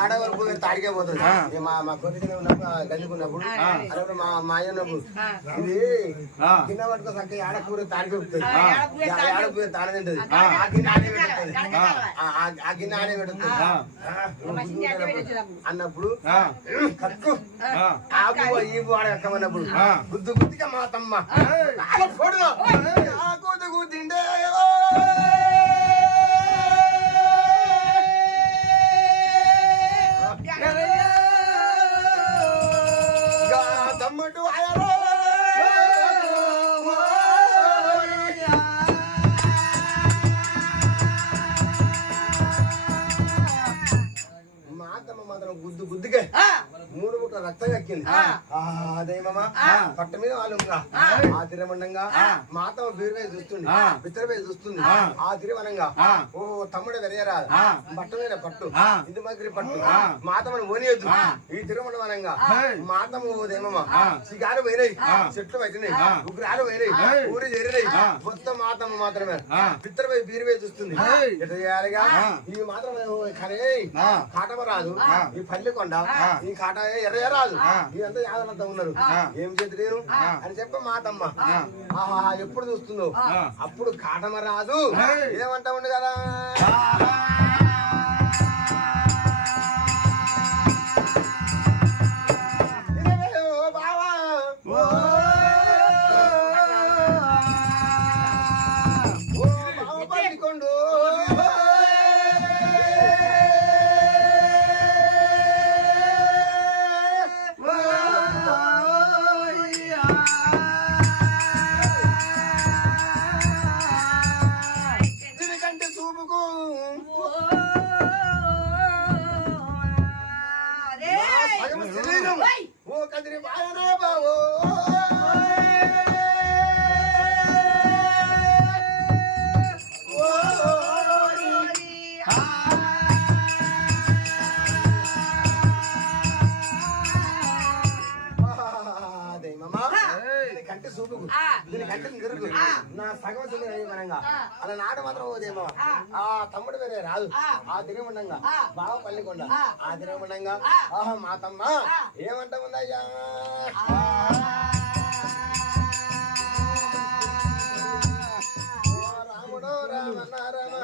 ఏడ వరకు తాడికే పోతుంది. మా కొద్దిగా ఉన్నప్పుడు గంజుకున్నప్పుడు అప్పుడు మా అయ్య ఉన్నప్పుడు ఇది కింద పట్టుకో చక్క ఏడ కూర తాడికి వస్తుంది. ఏడ కూర తాడ తింటది. ఆ గిన్నె ఆడే పెడుతుంది. ఆ గిన్నె ఆడే పెడుతుంది అన్నప్పుడు కక్కు ఆకు ఈ ఆడ ఎక్కమన్నప్పుడు గుద్దు గుద్దిగా మా తమ్మ ఫోటో కూతుకు తిండే తమ్ముడు మాతమ్మ మాత్రం గుద్దు గుద్దుకే 3 ముట్ల రక్తం ఎక్కింది. అదేమమ్మా పట్ట మీద వాళ్ళుగా ఆ తిరమండంగా మాతమ్మ బీరువై చూస్తుంది, బిత్తరపై చూస్తుంది. ఆ తిరువనంగా ఓ తమ్ముడు వెరయరాదు పట్ట మీద పట్టు ఇది మగిరి పట్టు మాతమ్మను ఓనియద్దు. ఈ తిరుమండవనంగా మాతమ్మ ఓదేమమ్మా సిగాలు పోయినాయి, చెట్లు వచ్చినాయి, ఉగ్రాలు పోయినాయి, ఊరు చేరినాయి. మొత్తం మాతమ్మ మాత్రమే బిత్తరపై బీరువై చూస్తుంది. ఎట్లా చేయాలిగా ఈ మాత్రమే కరే కాటమ రాదు, ఈ పల్లికొండ ఈ కాట ఎర్రరాదు, ఇదంతా యాదలంతా ఉన్నారు. ఏం చేతులేరు అని చెప్పి మాతమ్మ ఆహా ఎప్పుడు చూస్తుందో అప్పుడు కాటమ రాదు ఏమంటా ఉండు కదా. ఓ కదిరి బాయనా బావో కంటి చూపుకు దీని కంటిని తిరుగు నా సగం మనంగా అలా నాట మాత్రం ఓదేమో ఆ తమ్ముడు వేరే రాదు. ఆ తిరుమండంగా బావ పల్లికొండ ఆ తిరుమండంగా ఆహా మా తమ్మ ఏమంటా ఉందయ్యా రాముడో రామన్న రామ